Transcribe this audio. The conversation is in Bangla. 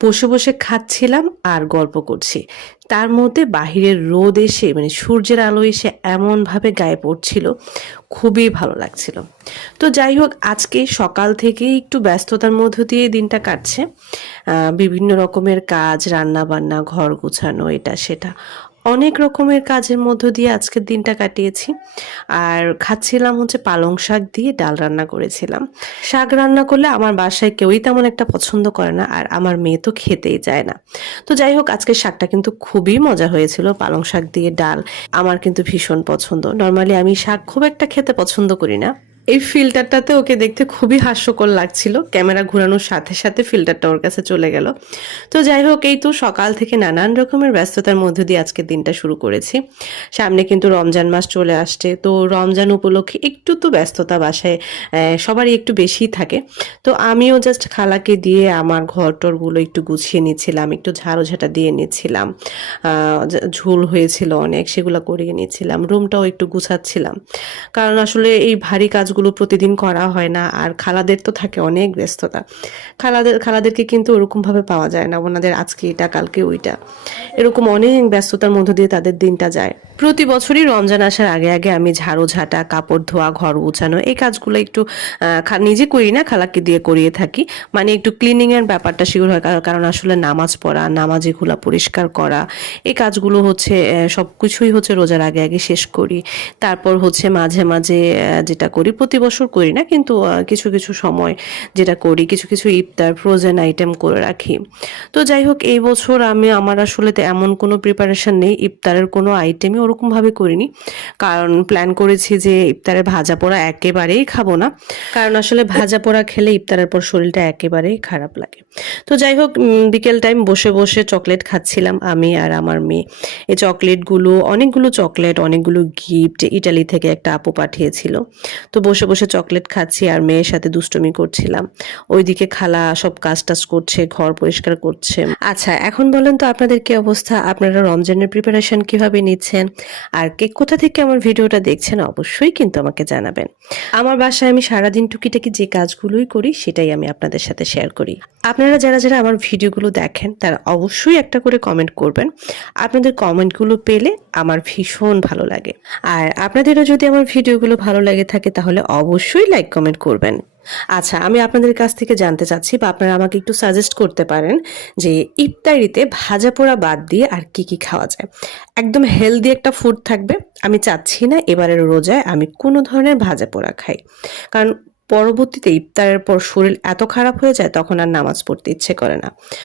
বসে বসে খাচ্ছিলাম আর গল্প করছি। তার মধ্যে বাহিরের রোদ এসে মানে সূর্যের আলো এসে এমনভাবে গায়ে পড়ছিল, খুবই ভালো লাগছিল। তো যাই হোক, আজকে সকাল থেকেই একটু ব্যস্ততার মধ্য দিয়ে দিনটা কাটছে। বিভিন্ন রকমের কাজ, রান্না বান্না, ঘর গোছানো, এটা সেটা অনেক রকমের কাজের মধ্য দিয়ে আজকের দিনটা কাটিয়েছি। আর খাচ্ছিলাম হচ্ছে পালং শাক দিয়ে ডাল রান্না করেছিলাম। শাক রান্না করলে আমার বাসায় কেউই তেমন একটা পছন্দ করে না, আর আমার মেয়ে তো খেতেই চায় না। তো যাই হোক, আজকের শাকটা কিন্তু খুবই মজা হয়েছিল। পালং শাক দিয়ে ডাল আমার কিন্তু ভীষণ পছন্দ। নর্মালি আমি শাক খুব একটা খেতে পছন্দ করি না। এই ফিল্টারটাতে ওকে দেখতে খুবই হাস্যকর লাগছিল, ক্যামেরা ঘোরানোর সাথে সাথে ফিল্টারটা ওর কাছে চলে গেল। তো যাই হোক, এই তো সকাল থেকে নানান রকমের ব্যস্ততার মধ্য দিয়ে আজকের দিনটা শুরু করেছি। সামনে কিন্তু রমজান মাস চলে আসছে, তো রমজান উপলক্ষে একটু তো ব্যস্ততা বাসায় সবারই একটু বেশিই থাকে। তো আমিও জাস্ট খালাকে দিয়ে আমার ঘর টরগুলো একটু গুছিয়ে নিচ্ছিলাম, একটু ঝাড়ু ঝাঁটা দিয়ে নিচ্ছিলাম। ঝুল হয়েছিল অনেক, সেগুলো করিয়ে নিচ্ছিলাম, রুমটাও একটু গুছাচ্ছিলাম। কারণ আসলে এই ভারী কাজগুলো প্রতিদিন করা হয় না, আর খালাদের তো থাকে অনেক ব্যস্ততা। খালাদেরকে কিন্তু ওরকমভাবে পাওয়া যায় না, ওনাদের আজকে এটা কালকে ওইটা, এরকম অনেক ব্যস্ততার মধ্য দিয়ে তাদের দিনটা যায়। প্রতি বছরই রমজান আসার আগে আগে আমি ঝাড়ু ঝাঁটা, কাপড় ধোয়া, ঘর গুছানো এই কাজগুলো একটু নিজে করি না, খালাকে দিয়ে করিয়ে থাকি। মানে একটু ক্লিনিং এর ব্যাপারটা শিওর হয়, কারণ আসলে নামাজ পড়া, নামাজে খোলা পরিষ্কার করা, এই কাজগুলো হচ্ছে সবকিছুই হচ্ছে রোজার আগে আগে শেষ করি। তারপর হচ্ছে মাঝে মাঝে যেটা করি, প্রতি বছর করি না কিন্তু কিছু কিছু সময় যেটা করি, কিছু কিছু ইফতার ফ্রোজেন আইটেম করে রাখি। তো যাই হোক, এই বছর আমার আসলে এমন কোনো প্রিপারেশন নেই, ইফতারের কোনো আইটেমই ওরকম ভাবে করিনি। কারণ প্ল্যান করেছি যে ইফতারে ভাজা পোড়া একেবারেই খাবো না, কারণ আসলে ভাজা পোড়া খেলে ইফতারের পর শরীরটা একেবারেই খারাপ লাগে। তো যাই হোক, বিকেল টাইম বসে বসে চকলেট খাচ্ছিলাম আমি আর আমার মেয়ে। এই চকলেটগুলো, অনেকগুলো চকলেট, অনেকগুলো গিফট ইটালি থেকে একটা আপু পাঠিয়েছিল। তো বসে বসে চকলেট খাচ্ছি আর মেয়ের সাথে দুষ্টুমি করছিলাম। ওইদিকে খালা সব কাজ টাজ করছে, ঘর পরিষ্কার করছে। আচ্ছা, এখন বলেন তো আপনাদের কি অবস্থা? আপনারা রমজানের প্রিপারেশন কিভাবে নিচ্ছেন? আর কে কোথা থেকে আমার ভিডিওটা দেখছেন অবশ্যই কিন্তু আমাকে জানাবেন। আমার বাসায় আমি সারাদিন টুকিটাকি যে কাজগুলোই করি সেটাই আমি আপনাদের সাথে শেয়ার করি। আপনারা যারা যারা আমার ভিডিওগুলো দেখেন তারা অবশ্যই একটা করে কমেন্ট করবেন। আপনাদের কমেন্টগুলো পেলে আমার ভীষণ ভালো লাগে। আর আপনাদেরও যদি আমার ভিডিওগুলো ভালো লাগে থাকে তাহলে অবশ্যই লাইক কমেন্ট করবেন। আচ্ছা, আমি আপনাদের কাছ থেকে জানতে চাচ্ছি বা আপনারা আমাকে একটু সাজেস্ট করতে পারেন যে ইফতারিতে ভাজা পোড়া বাদ দিয়ে আর কি কি খাওয়া যায়। একদম হেলদি একটা ফুড থাকবে। আমি চাচ্ছি না এবারের রোজায় আমি কোনো ধরনের ভাজা পোড়া খাই, কারণ পরবর্তীতে ইফতারের পর শরীর এত খারাপ হয়ে যায় তখন আর নামাজ পড়তে ইচ্ছে করে না।